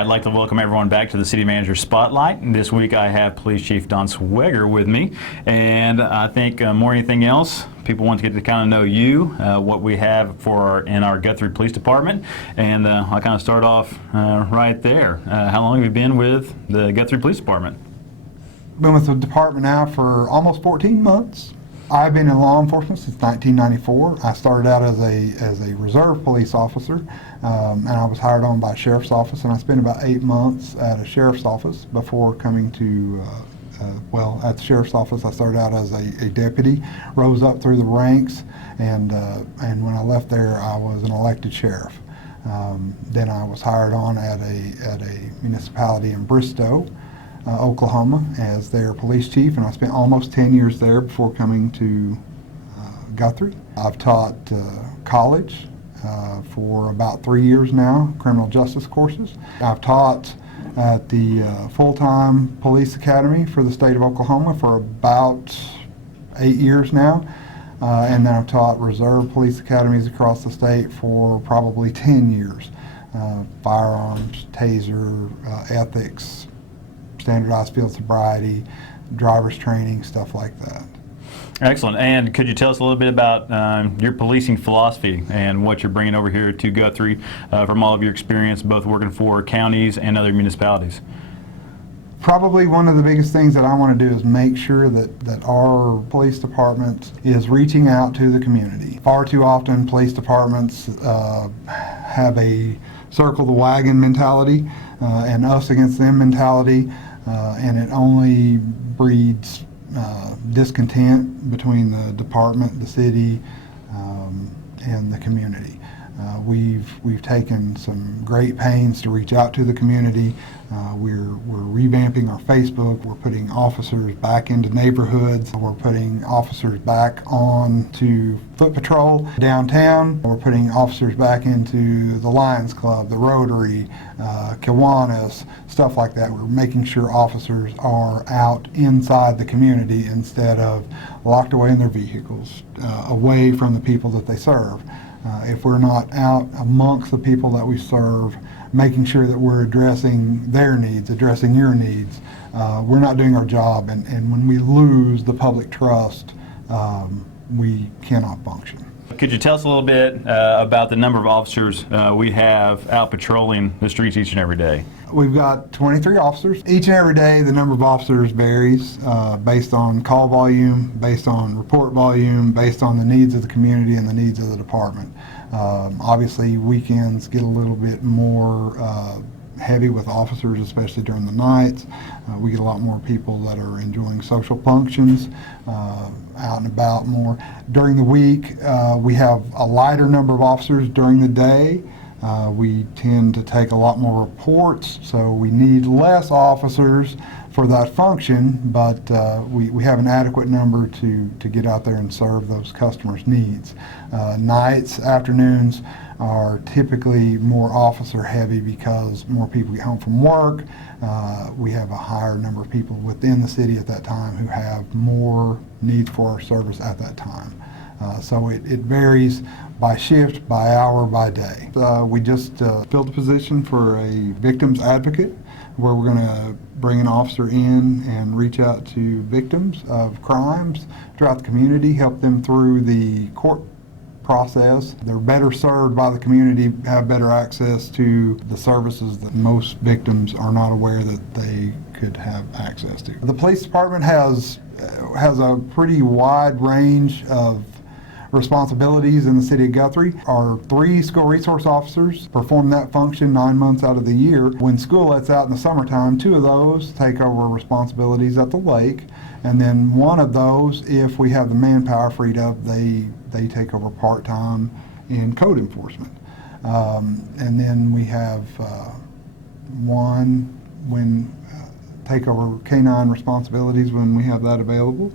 I'd like to welcome everyone back to the City Manager Spotlight. And this week I have Police Chief Don Sweger with me. And I think more than anything else, people want to get to kind of know you, what we have in our Guthrie Police Department. And I'll kind of start off right there. How long have you been with the Guthrie Police Department? Been with the department now for almost 14 months. I've been in law enforcement since 1994. I started out as a reserve police officer, and I was hired on by a sheriff's office, and I spent about 8 months at a sheriff's office before coming to, at the sheriff's office I started out as a deputy, rose up through the ranks, and when I left there I was an elected sheriff. Then I was hired on at a municipality in Bristow, Oklahoma, as their police chief, and I spent almost 10 years there before coming to Guthrie. I've taught college for about 3 years now, criminal justice courses. I've taught at the full-time police academy for the state of Oklahoma for about 8 years now, and then I've taught reserve police academies across the state for probably 10 years. Firearms, taser, ethics, standardized field sobriety, driver's training, stuff like that. Excellent. And could you tell us a little bit about your policing philosophy and what you're bringing over here to Guthrie from all of your experience both working for counties and other municipalities? Probably one of the biggest things that I want to do is make sure that our police department is reaching out to the community. Far too often police departments have a circle the wagon mentality and us against them mentality, and it only breeds discontent between the department, the city, and the community. We've taken some great pains to reach out to the community. We're revamping our Facebook. We're putting officers back into neighborhoods. We're putting officers back on to foot patrol downtown. We're putting officers back into the Lions Club, the Rotary, Kiwanis, stuff like that. We're making sure officers are out inside the community instead of locked away in their vehicles, away from the people that they serve. If we're not out amongst the people that we serve, making sure that we're addressing their needs, addressing your needs, we're not doing our job, and when we lose the public trust, we cannot function. Could you tell us a little bit about the number of officers we have out patrolling the streets each and every day? We've got 23 officers. Each and every day the number of officers varies based on call volume, based on report volume, based on the needs of the community and the needs of the department. Obviously weekends get a little bit more heavy with officers, especially during the nights. We get a lot more people that are enjoying social functions, out and about more. During the week, we have a lighter number of officers during the day. We tend to take a lot more reports, so we need less officers for that function, but we have an adequate number to get out there and serve those customers' needs. Nights, afternoons are typically more officer heavy because more people get home from work. We have a higher number of people within the city at that time who have more need for our service at that time. So it varies by shift, by hour, by day. We just filled a position for a victims advocate where we're going to bring an officer in and reach out to victims of crimes throughout the community, help them through the court process. They're better served by the community, have better access to the services that most victims are not aware that they could have access to. The police department has a pretty wide range of responsibilities in the city of Guthrie. Our 3 school resource officers perform that function 9 months out of the year. When school lets out in the summertime, 2 of those take over responsibilities at the lake, and then 1 of those, if we have the manpower freed up, they take over part-time in code enforcement. And then we have 1 when take over canine responsibilities when we have that available.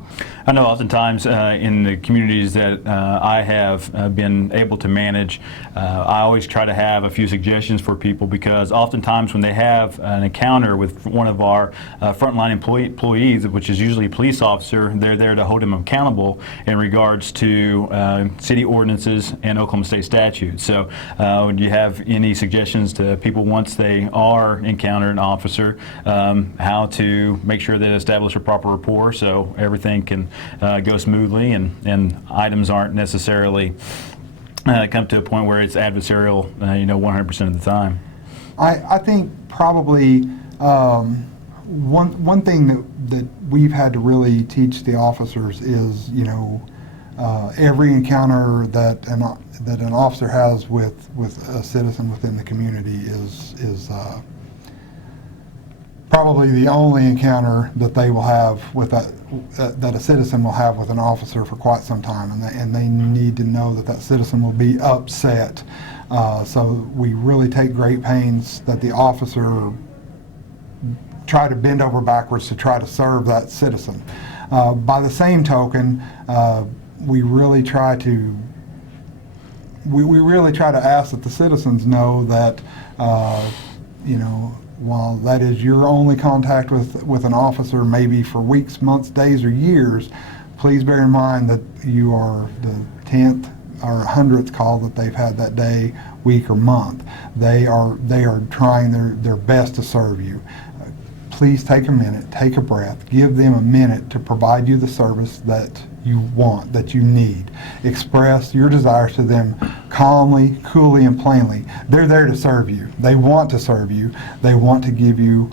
I know oftentimes in the communities that I have been able to manage, I always try to have a few suggestions for people, because oftentimes when they have an encounter with one of our frontline employees, which is usually a police officer, they're there to hold them accountable in regards to city ordinances and Oklahoma State statutes. So do you have any suggestions to people once they are encounter an officer, how to make sure they establish a proper rapport so everything can go smoothly and items aren't necessarily come to a point where it's adversarial 100% of the time? I think probably one thing that we've had to really teach the officers is, every encounter that an officer has with a citizen within the community is probably the only encounter that they will have with that a citizen will have with an officer for quite some time, and they need to know that citizen will be upset. So we really take great pains that the officer try to bend over backwards to try to serve that citizen. By the same token, we really try to ask that the citizens know that while that is your only contact with an officer, maybe for weeks, months, days, or years, please bear in mind that you are the 10th or 100th call that they've had that day, week, or month. They are trying their best to serve you. Please take a minute, take a breath, give them a minute to provide you the service that you want, that you need. Express your desires to them calmly, coolly, and plainly. They're there to serve you. They want to serve you. They want to give you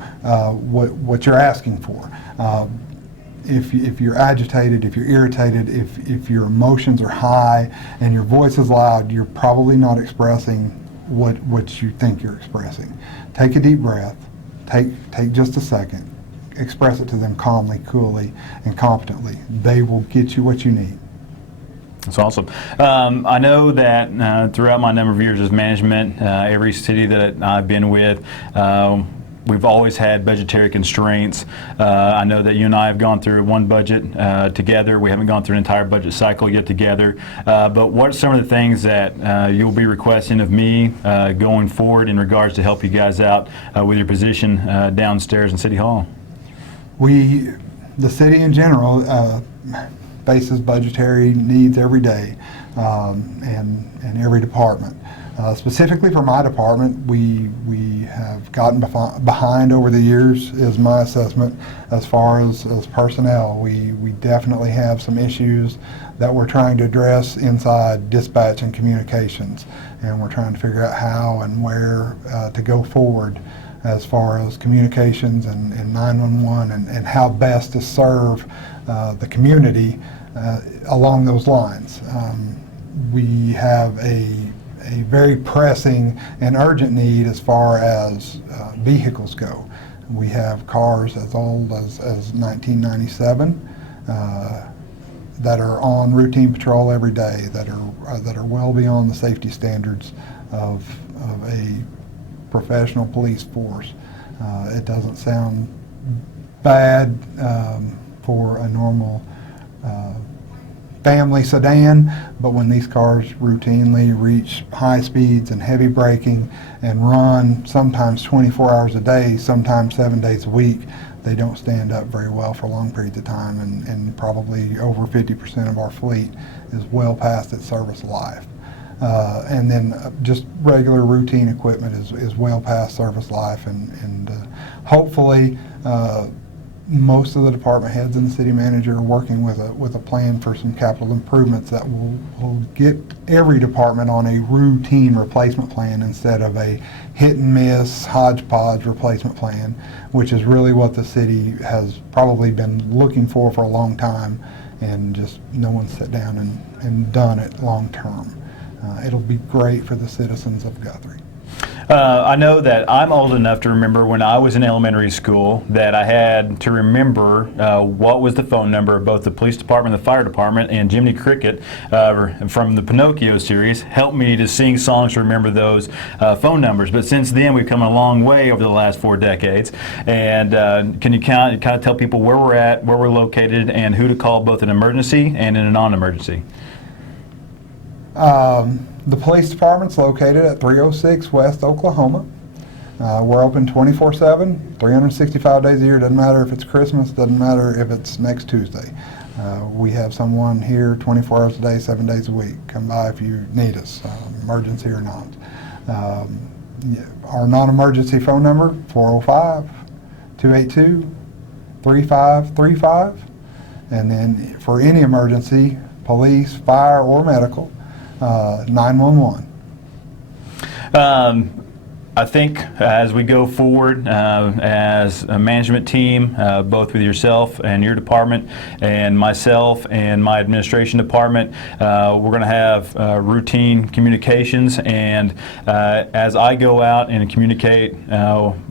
what you're asking for. If you're agitated, if you're irritated, if your emotions are high and your voice is loud, you're probably not expressing what you think you're expressing. Take a deep breath. Take just a second. Express it to them calmly, coolly, and competently. They will get you what you need. That's awesome. I know that throughout my number of years as management, every city that I've been with, we've always had budgetary constraints. I know that you and I have gone through one budget together. We haven't gone through an entire budget cycle yet together. But what are some of the things that you'll be requesting of me going forward in regards to help you guys out with your position downstairs in City Hall? The city in general faces budgetary needs every day, and every department. Specifically for my department, we have gotten behind over the years, is my assessment, as far as personnel. We definitely have some issues that we're trying to address inside dispatch and communications, and we're trying to figure out how and where to go forward as far as communications and 911 and how best to serve the community along those lines. We have a very pressing and urgent need as far as vehicles go. We have cars as old as 1997 that are on routine patrol every day, that are well beyond the safety standards of a professional police force. It doesn't sound bad for a normal family sedan, but when these cars routinely reach high speeds and heavy braking and run sometimes 24 hours a day, sometimes 7 days a week, they don't stand up very well for long periods of time, and probably over 50% of our fleet is well past its service life. And then just regular routine equipment is well past service life, and hopefully most of the department heads and the city manager are working with a plan for some capital improvements that will get every department on a routine replacement plan instead of a hit and miss hodgepodge replacement plan, which is really what the city has probably been looking for a long time, and just no one's sat down and done it long term. It'll be great for the citizens of Guthrie. I know that I'm old enough to remember when I was in elementary school that I had to remember what was the phone number of both the police department, the fire department, and Jiminy Cricket from the Pinocchio series helped me to sing songs to remember those phone numbers. But since then, we've come a long way over the last 4 decades. And can you kind of tell people where we're at, where we're located, and who to call both in an emergency and in a non-emergency? The police department's located at 306 West Oklahoma. We're open 24/7, 365 days a year. Doesn't matter if it's Christmas, doesn't matter if it's next Tuesday. We have someone here 24 hours a day, 7 days a week. Come by if you need us, emergency or not. Our non-emergency phone number, 405-282-3535. And then for any emergency, police, fire, or medical, 911. I think as we go forward as a management team, both with yourself and your department and myself and my administration department, we're going to have routine communications, and as I go out and communicate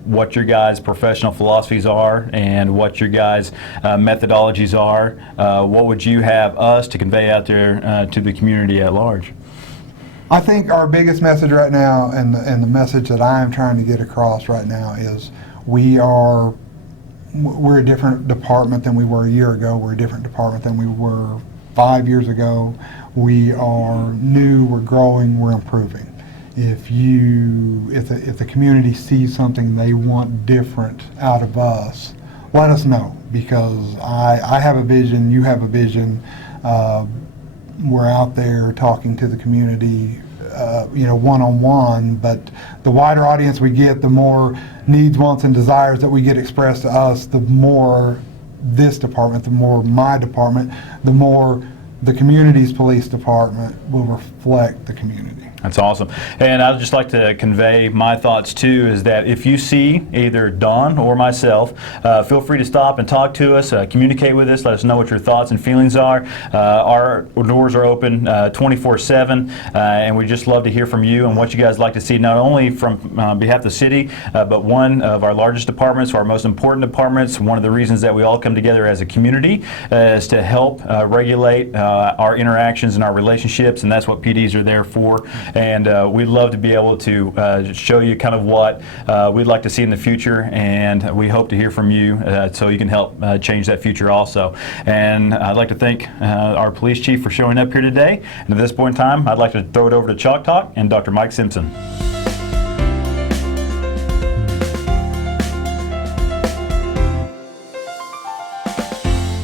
what your guys' professional philosophies are and what your guys' methodologies are, what would you have us to convey out there to the community at large? I think our biggest message right now, and the message that I am trying to get across right now, is we're a different department than we were a year ago. We're a different department than we were 5 years ago. We are new, we're growing, we're improving. If the community sees something they want different out of us, let us know, because I have a vision, you have a vision. We're out there talking to the community, one-on-one, but the wider audience we get, the more needs, wants, and desires that we get expressed to us, the more this department, the more my department, the more the community's police department will reflect the community. That's awesome. And I'd just like to convey my thoughts too, is that if you see either Don or myself, feel free to stop and talk to us, communicate with us, let us know what your thoughts and feelings are. Our doors are open 24/7, and we just love to hear from you and what you guys like to see, not only from behalf of the city, but one of our largest departments, our most important departments. One of the reasons that we all come together as a community is to help regulate our interactions and our relationships, and that's what PDs are there for. And we'd love to be able to show you kind of what we'd like to see in the future, and we hope to hear from you so you can help change that future also. And I'd like to thank our police chief for showing up here today. And at this point in time, I'd like to throw it over to Chalk Talk and Dr. Mike Simpson.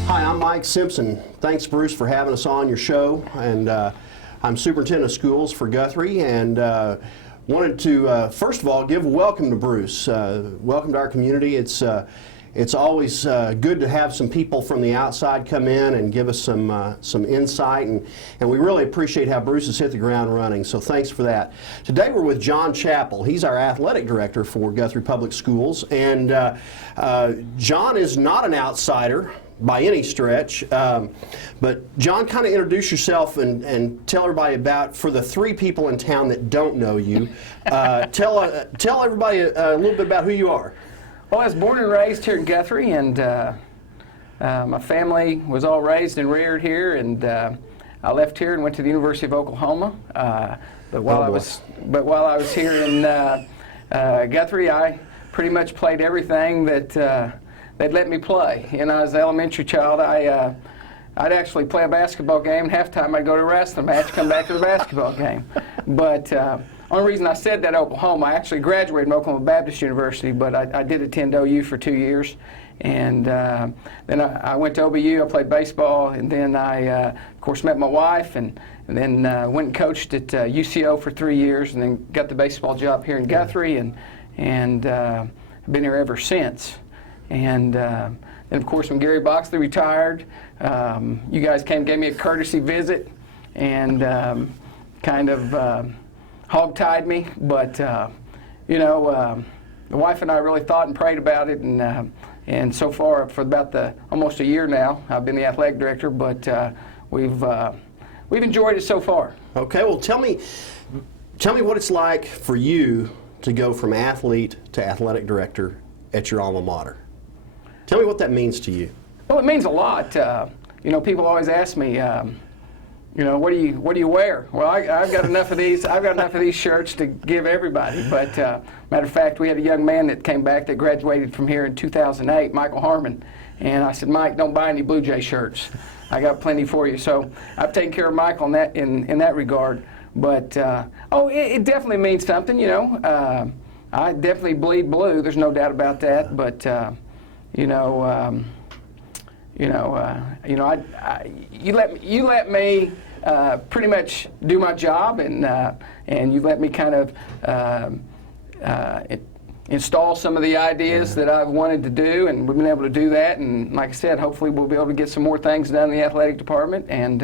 Hi, I'm Mike Simpson. Thanks, Bruce, for having us on your show. And I'm superintendent of schools for Guthrie, and wanted to first of all give a welcome to Bruce. Welcome to our community. It's always good to have some people from the outside come in and give us some insight, and we really appreciate how Bruce has hit the ground running. So thanks for that. Today we're with John Chappell. He's our athletic director for Guthrie Public Schools, and John is not an outsider by any stretch, but John, kind of introduce yourself and tell everybody about, for the 3 people in town that don't know you, tell everybody a little bit about who you are. Well, I was born and raised here in Guthrie, and my family was all raised and reared here, and I left here and went to the University of Oklahoma. But while I was here in Guthrie, I pretty much played everything that they'd let me play. And as an elementary child, I'd actually play a basketball game. Halftime, I'd go to a wrestling match, come back to the basketball game. But only reason I said that Oklahoma, I actually graduated from Oklahoma Baptist University, but I did attend OU for 2 years. And then I went to OBU, I played baseball, and then I, of course, met my wife, and then went and coached at UCO for 3 years, and then got the baseball job here in Guthrie, and I've been here ever since. And then, of course, when Gary Boxley retired, you guys came and gave me a courtesy visit and kind of hog-tied me. But, the wife and I really thought and prayed about it. And so far, for about almost a year now, I've been the athletic director, but we've enjoyed it so far. Okay, well, tell me what it's like for you to go from athlete to athletic director at your alma mater? Tell me what that means to you. Well, it means a lot. You know, people always ask me, you know, what do you wear? Well, I've got enough of these. I've got enough of these shirts to give everybody. But matter of fact, we had a young man that came back that graduated from here in 2008, Michael Harmon, and I said, Mike, don't buy any Blue Jay shirts. I got plenty for you. So I've taken care of Michael in that regard. But it definitely means something. You know, I definitely bleed blue. There's no doubt about that. But you let me pretty much do my job, and you let me kind of install some of the ideas that I've wanted to do, and we've been able to do that. And like I said, hopefully we'll be able to get some more things done in the athletic department. And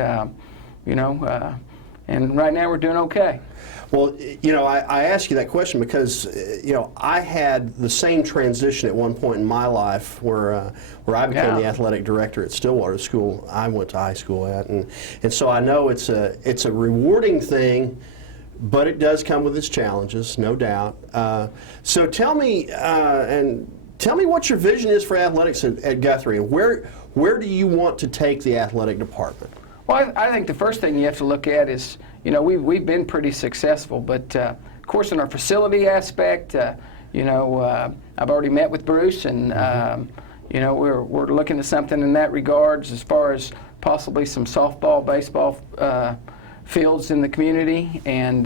and right now we're doing okay. Well, you know, I ask you that question because, you know, I had the same transition at one point in my life where I became the athletic director at Stillwater, the school I went to high school at, and so I know it's a rewarding thing, but it does come with its challenges, no doubt. So tell me what your vision is for athletics at Guthrie, and where do you want to take the athletic department? Well, I think the first thing you have to look at is, you know, we've been pretty successful, but of course in our facility aspect, you know, I've already met with Bruce, and you know, we're looking at something in that regards as far as possibly some softball, baseball fields in the community, and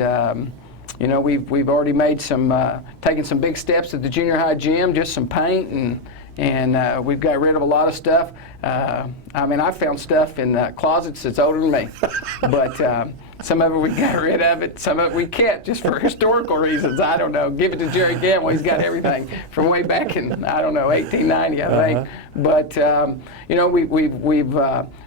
you know, we've already made taken some big steps at the junior high gym, just some paint, and we've got rid of a lot of stuff. I mean, I found stuff in closets that's older than me, but some of it we got rid of it, some of it we kept just for historical reasons. I don't know. Give it to Jerry Gamble. He's got everything from way back in, I don't know, 1890, I think. But you know, we've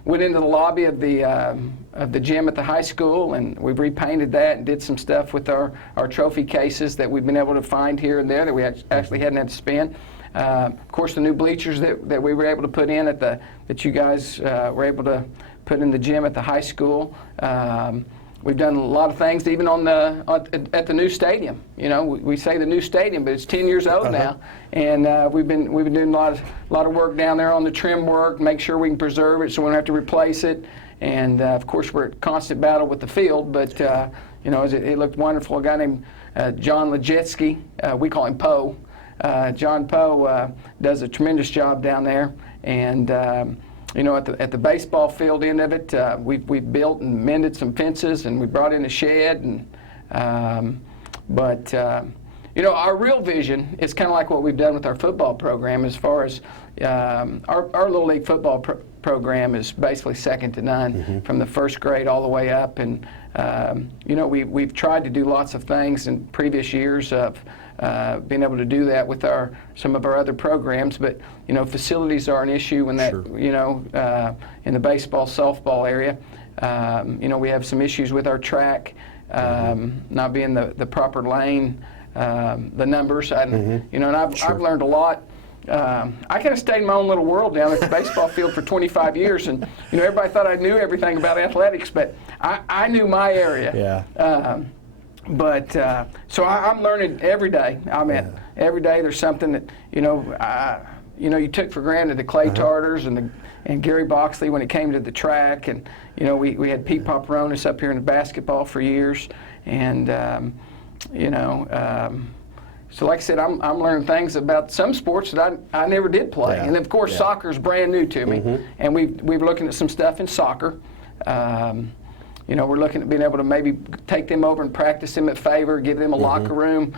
went into the lobby of the gym at the high school, and we've repainted that and did some stuff with our trophy cases that we've been able to find here and there that we actually hadn't had to spend. Of course, the new bleachers that we were able to put in that you guys were able to put in the gym at the high school. We've done a lot of things, even at the new stadium. You know, we say the new stadium, but it's 10 years old now, and we've been doing a lot of work down there on the trim work, make sure we can preserve it so we don't have to replace it. And of course, we're at constant battle with the field, but you know, it looked wonderful. A guy named John Legetsky, we call him Poe. John Poe does a tremendous job down there, and you know, at the baseball field end of it, we've built and mended some fences, and we brought in a shed, and but you know, our real vision is kind of like what we've done with our football program. As far as our little league football program is basically second to none, from the first grade all the way up, and you know, we've tried to do lots of things in previous years of being able to do that with some of our other programs, but you know, facilities are an issue when that, you know, in the baseball, softball area. You know, we have some issues with our track not being the proper lane, the numbers, you know, and I've learned a lot. I kind of stayed in my own little world down at the baseball field for 25 years, and you know, everybody thought I knew everything about athletics, but I knew my area. But so I'm learning every day. I mean, every day there's something that you took for granted. The Clay Tartars and Gary Boxley when it came to the track, and you know, we had Pete Paparonis up here in the basketball for years, and you know. So like I said, I'm learning things about some sports that I never did play, and of course soccer's brand new to me, and we're looking at some stuff in soccer. You know, we're looking at being able to maybe take them over and practice them at Favor, give them a locker room.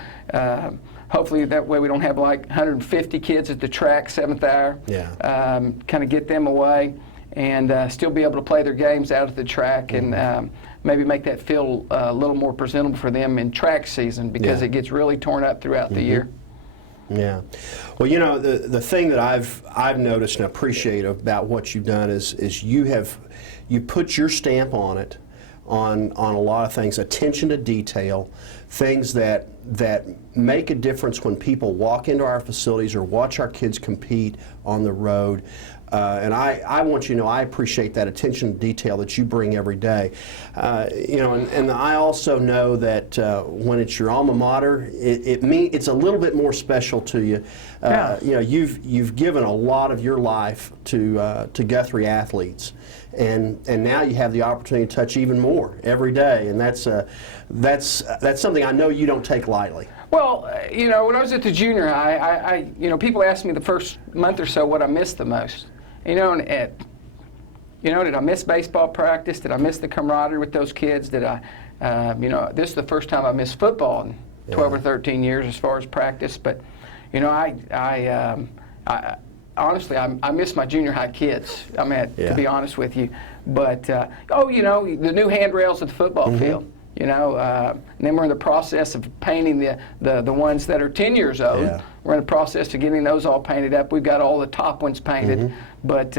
Hopefully that way we don't have like 150 kids at the track, 7th hour. Kind of get them away and still be able to play their games out at the track, and maybe make that feel a little more presentable for them in track season, because it gets really torn up throughout the year. Yeah. Well, you know, the thing that I've noticed and appreciate about what you've done is you put your stamp on it, on a lot of things, attention to detail, things that make a difference when people walk into our facilities or watch our kids compete on the road. And I want you to know I appreciate that attention to detail that you bring every day. You know, and I also know that when it's your alma mater, it's a little bit more special to you. Yeah. You know, you've given a lot of your life to Guthrie athletes, and now you have the opportunity to touch even more every day, and that's something I know you don't take lightly. Well, you know, when I was at the junior high, you know, people asked me the first month or so what I missed the most. You know, did I miss baseball practice? Did I miss the camaraderie with those kids? Did I, you know, this is the first time I missed football in 12 or 13 years as far as practice. But, you know, honestly, I miss my junior high kids. I mean, to be honest with you. But, you know, the new handrails at the football field. You know, and then we're in the process of painting the ones that are 10 years old. Yeah. We're in the process of getting those all painted up. We've got all the top ones painted, but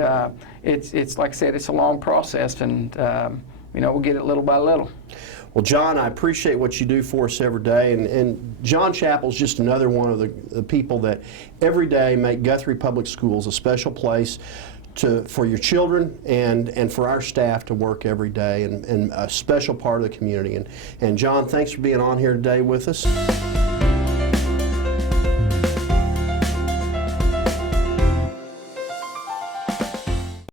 it's like I said, it's a long process, and you know, we'll get it little by little. Well, John, I appreciate what you do for us every day, and John Chappell's just another one of the people that every day make Guthrie Public Schools a special place for your children and for our staff to work every day, and a special part of the community. And John, thanks for being on here today with us.